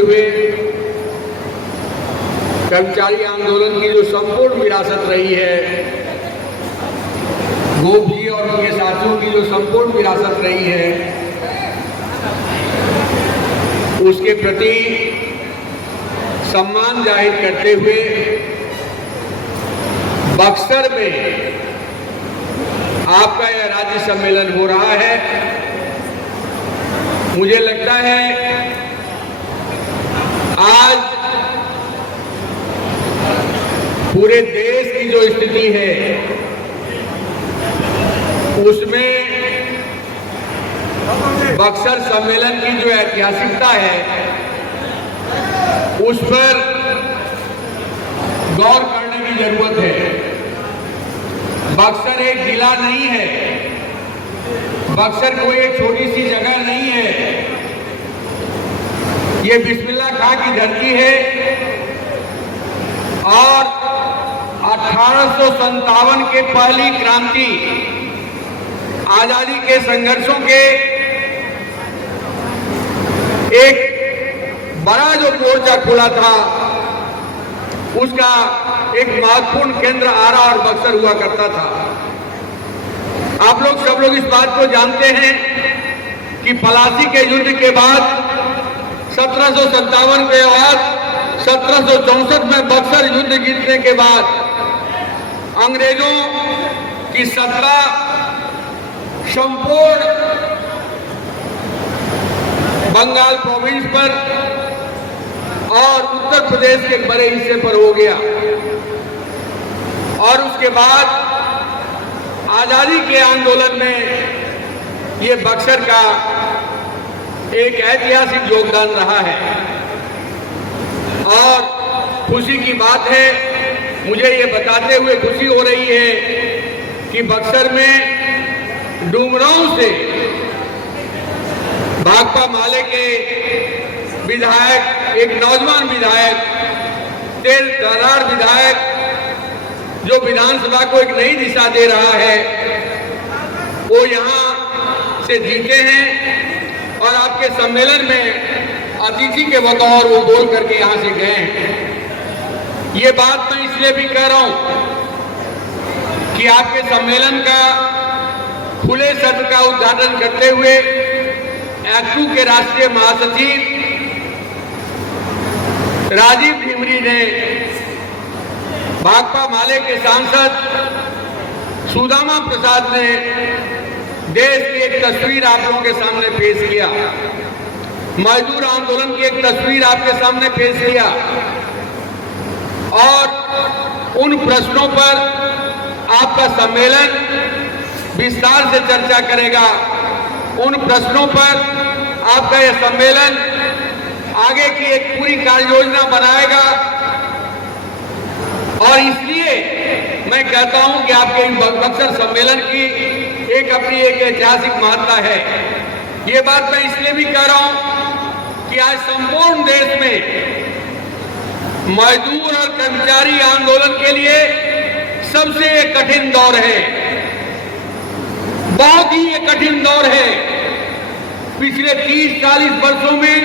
हुए कर्मचारी आंदोलन की जो संपूर्ण विरासत रही है, गोप जी और उनके साथियों की जो संपूर्ण विरासत रही है, उसके प्रति सम्मान जाहिर करते हुए बक्सर में आपका यह राज्य सम्मेलन हो रहा है। मुझे लगता है आज पूरे देश की जो स्थिति है उसमें बक्सर सम्मेलन की जो ऐतिहासिकता है उस पर गौर करने की जरूरत है। बक्सर एक जिला नहीं है, बक्सर कोई एक छोटी सी जगह नहीं है, ये बिस्मिल्लाह खां की धरती है और 1857 के पहली क्रांति आजादी के संघर्षों के एक बड़ा जो मोर्चा खुला था उसका एक महत्वपूर्ण केंद्र आरा और बक्सर हुआ करता था। आप लोग सब लोग इस बात को जानते हैं कि पलासी के युद्ध के बाद 1757 के बाद 1764 में बक्सर युद्ध जीतने के बाद अंग्रेजों की सत्ता संपूर्ण बंगाल प्रोविंस पर और उत्तर प्रदेश के बड़े हिस्से पर हो गया और उसके बाद आजादी के आंदोलन में ये बक्सर का एक ऐतिहासिक योगदान रहा है। और खुशी की बात है, मुझे ये बताते हुए खुशी हो रही है कि बक्सर में डुमरांव से भाकपा माले के विधायक, एक नौजवान विधायक, तेज तर्रार विधायक जो विधानसभा को एक नई दिशा दे रहा है, वो यहाँ से जीते हैं और आपके सम्मेलन में अतिथि के बतौर वो बोल करके यहाँ से गए हैं। ये बात मैं इसलिए भी कह रहा हूँ कि आपके सम्मेलन का खुले सत्र का उद्घाटन करते हुए एक्टू के राष्ट्रीय महासचिव राजीव ढिमरी ने भाकपा माले के सांसद सुदामा प्रसाद ने देश की एक तस्वीर आप लोगों के सामने पेश किया, मजदूर आंदोलन की एक तस्वीर आपके सामने पेश किया और उन प्रश्नों पर आपका सम्मेलन विस्तार से चर्चा करेगा। उन प्रश्नों पर आपका यह सम्मेलन आगे की एक पूरी कार्य योजना बनाएगा और इसलिए मैं कहता हूं कि आपके बक्सर सम्मेलन की एक अपनी एक ऐतिहासिक महत्ता है। ये बात मैं इसलिए भी कह रहा हूं कि आज संपूर्ण देश में मजदूर और कर्मचारी आंदोलन के लिए सबसे कठिन दौर है, बहुत ही एक कठिन दौर है। पिछले 30-40 वर्षों में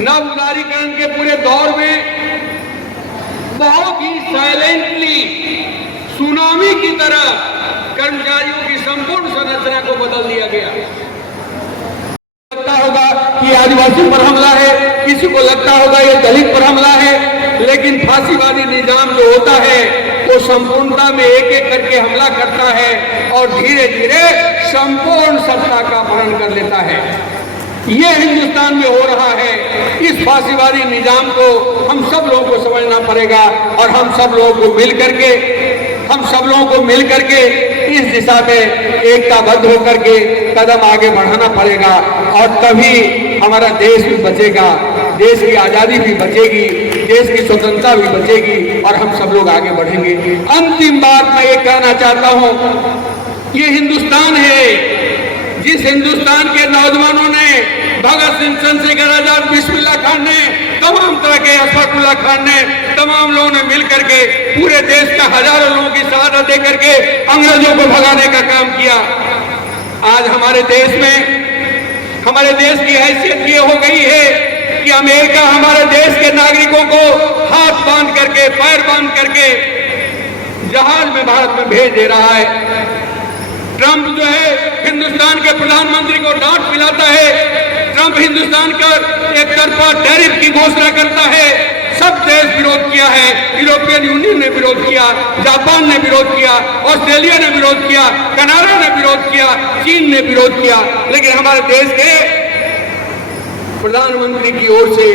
नव उदारीकरण के पूरे दौर में बहुत ही साइलेंटली सुनामी की तरह कर्मचारियों की संपूर्ण संरचना को बदल दिया गया। लगता होगा कि आदिवासी पर हमला है, किसी को लगता होगा ये दलित पर हमला है, लेकिन फांसीवादी निजाम जो होता है वो संपूर्णता में एक एक करके हमला करता है और धीरे धीरे संपूर्ण सत्ता का अपहरण कर लेता है। ये हिंदुस्तान में हो रहा है। इस फांसीवादी निजाम को हम सब लोगों को समझना पड़ेगा और हम सब लोगों को मिल करके इस दिशा में एकताबद्ध होकर के कदम आगे बढ़ाना पड़ेगा और तभी हमारा देश भी बचेगा, देश की आजादी भी बचेगी, देश की स्वतंत्रता भी बचेगी और हम सब लोग आगे बढ़ेंगे। अंतिम बात मैं ये कहना चाहता हूँ, ये हिंदुस्तान है जिस हिंदुस्तान के नौजवानों ने, भगत सिंह, चंद्रशेखर आजाद, बिस्मिल्लाह खान ने, तमाम तरह के अशफाकुल्लाह खान ने, तमाम लोगों ने मिलकर के पूरे देश का हजारों लोगों की शहादत दे करके अंग्रेजों को भगाने का काम किया। आज हमारे देश में, हमारे देश की हैसियत ये हो गई है कि अमेरिका हमारे देश के नागरिकों को हाथ बांध करके, पैर बांध करके जहाज में भारत में भेज दे रहा है। ट्रंप जो है हिंदुस्तान के प्रधानमंत्री को डांट पिलाता है। ट्रंप हिंदुस्तान का एक तरफा टैरिफ की घोषणा करता है। सब देश विरोध किया है। यूरोपियन यूनियन ने विरोध किया, जापान ने विरोध किया, ऑस्ट्रेलिया ने विरोध किया, कनाडा ने विरोध किया, चीन ने विरोध किया, लेकिन हमारे देश के प्रधानमंत्री की ओर से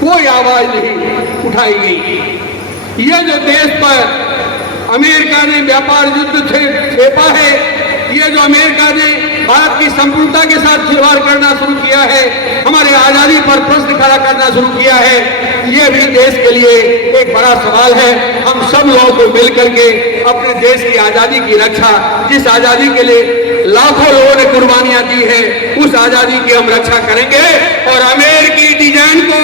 कोई आवाज नहीं उठाई गई। यह जो देश पर अमेरिका ने व्यापार युद्ध छेपा है, ये जो अमेरिका ने भारत की संपूर्णता के साथ खिलवाड़ करना शुरू किया है, हमारे आजादी पर प्रश्न खड़ा करना शुरू किया है, ये भी देश के लिए एक बड़ा सवाल है। हम सब लोगों को मिलकर के अपने देश की आजादी की रक्षा, जिस आजादी के लिए लाखों लोगों ने कुर्बानियां दी है, उस आजादी की हम रक्षा करेंगे और अमेरिकी डिजाइन को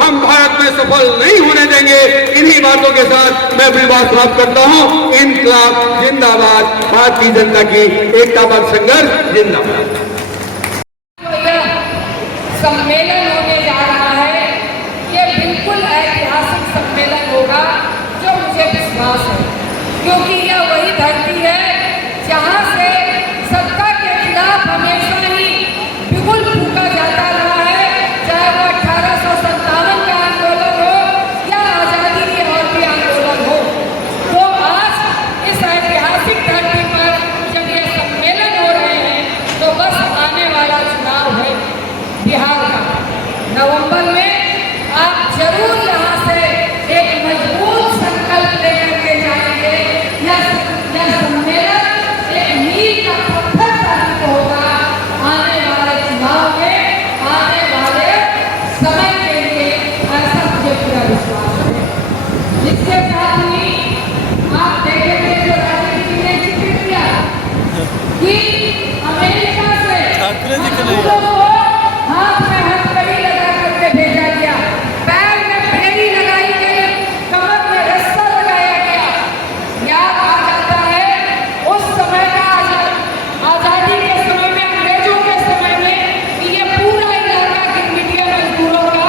हम भारत में सफल नहीं होने देंगे। इन्हीं बातों के साथ मैं अपनी बात समाप्त करता हूं। इनकलाब जिंदाबाद, भारतीय जनता की एकताबद्ध संघर्ष जिंदाबाद। सम्मेलन होने जा रहा है, ये बिल्कुल ऐतिहासिक सम्मेलन होगा, जो मुझे विश्वास है, क्योंकि यह वही धरती है जहां से सत्ता के खिलाफ हमेशा ही बिगुल फूंका जाता रहा है, चाहे वो 1857 का आंदोलन हो या आज़ादी के और भी आंदोलन हो। तो आज इस ऐतिहासिक धरती पर जब ये सम्मेलन हो रहे हैं, तो बस आने वाला चुनाव है बिहार का, नवंबर में आप जरूर यहाँ से एक मजबूत संकल्प लेकर के जाएंगे। यह सम्मेलन एक मील का पत्थर साबित होगा आने वाले चुनाव में, आने वाले समय के लिए, ऐसा मुझे पूरा विश्वास है। इसके साथ ही आप देखेंगे जो राजनीति ने जिक्र किया कि अमेरिका से हाथ में हथकड़ी लगा करके भेजा गया, पैर में बेड़ी लगाई गई, कमर में रस्सा लगाया गया। याद आ जाता है उस समय का, आजादी के समय में, अंग्रेजों के समय में, कि ये पूरा इलाका गिरमिटिया मजदूरों का,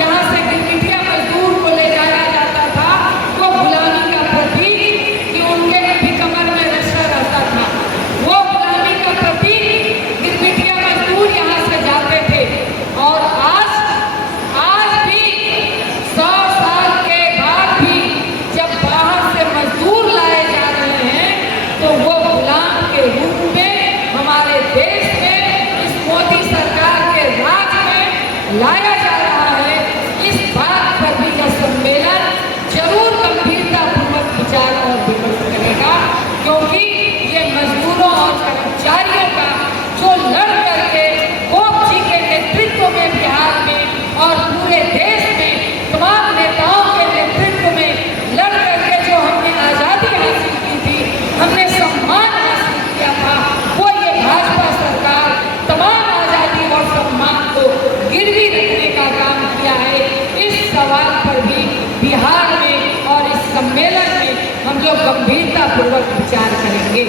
यहाँ से गिरमिटिया मजदूर को ले जाया जाता था, वो गुलामी का प्रतीक, कि उनके भी कमर में रस्सा रहता था, वो गुलामी का प्रतीक गिरमिटिया मजदूर यहाँ से जाते थे। और आज भी 100 साल के बाद भी जब बाहर से मजदूर लाए जा रहे हैं, तो वो गुलाम के रूप में हमारे देश में इस मोदी सरकार के राज में लाया जा रहा है। इस बात पर भी यह सम्मेलन जरूर गंभीरतापूर्वक विचार और विमर्श करेगा, क्योंकि ये मजदूरों और कर्मचारियों का जो लड़ करके गोप जी के नेतृत्व में बिहार में और पूरे देश में तमाम नेताओं के नेतृत्व में लड़ करके जो हमने आज़ादी हासिल की थी, हमने सम्मान हासिल किया था, वो ये भाजपा सरकार तमाम आज़ादी और सम्मान को गिरवी रखने का काम किया है। इस सवाल पर भी बिहार में और इस सम्मेलन में हम लोग गंभीरतापूर्वक विचार करेंगे।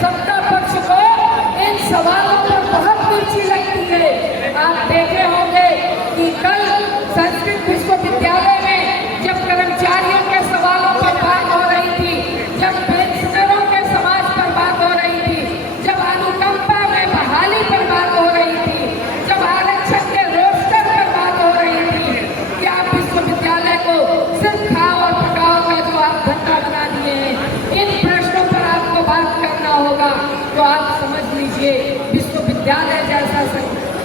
सत्ता पक्ष को इन सवालों पर बहुत रुचि लगती है। आप देखे होंगे कि कल संस्कृत विश्वविद्यालय में जब कर्मचारियों के सवालों पर बात हो रही थी, जब पेंशनरों के समाज पर बात हो रही थी, जब अनुकंपा में बहाली पर बात हो रही थी, जब आरक्षण के रोस्टर पर बात हो रही थी, कि आप विश्वविद्यालय को सिर्फ खाओ और पकाओ का जो आप धंधा बना दिए हैं, इन प्रश्नों पर आपको बात करना होगा। तो आप समझ लीजिए, विश्वविद्यालय जैसा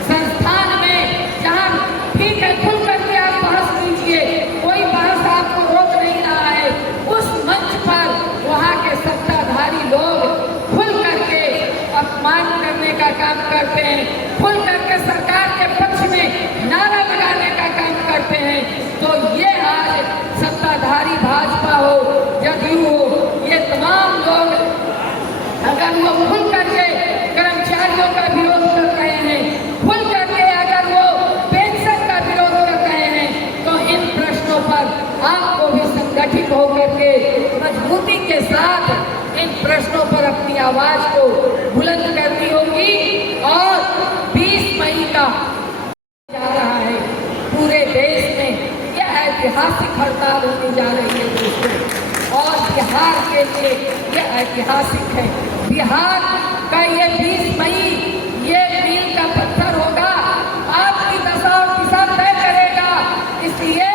संस्थान में जहाँ ठीक है खुल करके आप बहस कीजिए, कोई बहस आपको रोक नहीं रहा है, उस मंच पर वहाँ के सत्ताधारी लोग खुल करके अपमान करने का काम करते हैं, खुल करके सरकार के पक्ष में नारा लगाने का काम करते हैं। तो ये आज सत्ताधारी भाजपा हो, जदयू हो, ये तमाम लोग अगर वो खुल करके कर्मचारियों का विरोध कर रहे हैं, खुल करके अगर वो पेंशन का विरोध कर रहे हैं, तो इन प्रश्नों पर आपको भी संगठित होकर के मजबूती के साथ इन प्रश्नों पर अपनी आवाज को बुलंद करनी होगी। और 20 मई का ऐतिहासिक हड़ताल होने जा रही है दोस्तों। और बिहार के लिए ये ऐतिहासिक है। बिहार का ये 20 मई ये मील का पत्थर होगा, आपकी दशा और दिशा तय करेगा। इसलिए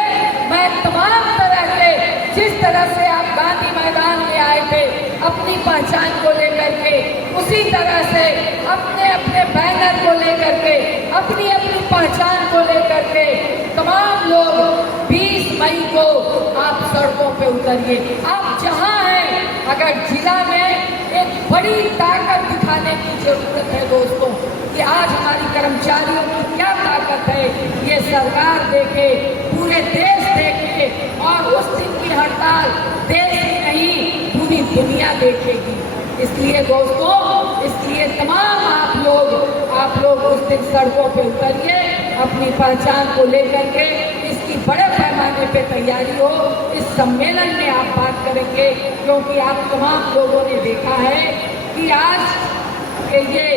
मैं तमाम तरह के, जिस तरह से आप गांधी मैदान में आए थे अपनी पहचान को लेकर के, उसी तरह से अपने अपने बैनर को लेकर के, अपनी अपनी पहचान को लेकर के तमाम लोग 20 मई को आप सड़कों पे उतरिए। आप जहां हैं, अगर जिला में एक बड़ी ताकत दिखाने की जरूरत है दोस्तों, कि आज हमारी कर्मचारियों की क्या ताकत है, ये सरकार देखे, पूरे देश देखे, और उस दिन की हड़ताल देश ही नहीं पूरी दुनिया देखेगी। इसलिए दोस्तों, इसलिए तमाम आप लोग उस दिन सड़कों पे उतरिए, अपनी पहचान को लेकर के। इसकी बड़े पैमाने पे तैयारी हो, इस सम्मेलन में आप बात करेंगे, क्योंकि आप तमाम लोगों ने देखा है कि आज ये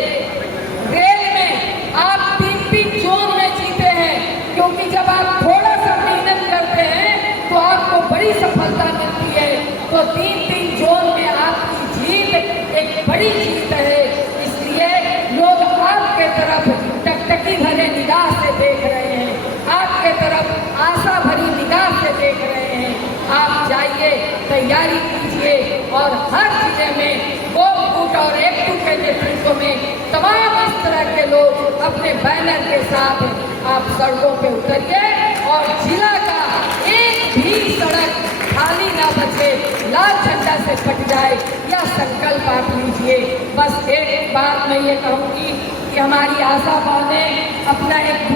रेल में आप 3-3 जोन में जीते हैं, क्योंकि जब आप थोड़ा सा मेहनत करते हैं तो आपको बड़ी सफलता मिलती है। तो 3-3 जोन में आपकी जीत एक बड़ी जीत है। इसलिए लोग आपके तरफ टकटकी भरे निगाह से देख रहे हैं, आपके तरफ आशा भरी निगाह से देख रहे हैं। आप जाइए, तैयारी कीजिए, और हर जिले में गोपकूट और एकटू के नेतृत्व में तमाम इस तरह के लोग अपने बैनर के साथ आप सड़कों पे उतरिए, और जिला का एक भी सड़क खाली ना बचे, लाल झंडा से कट जाए, यह संकल्प आप लीजिए। बस एक बात मैं ये कहूँगी कि हमारी आशा ने अपना एक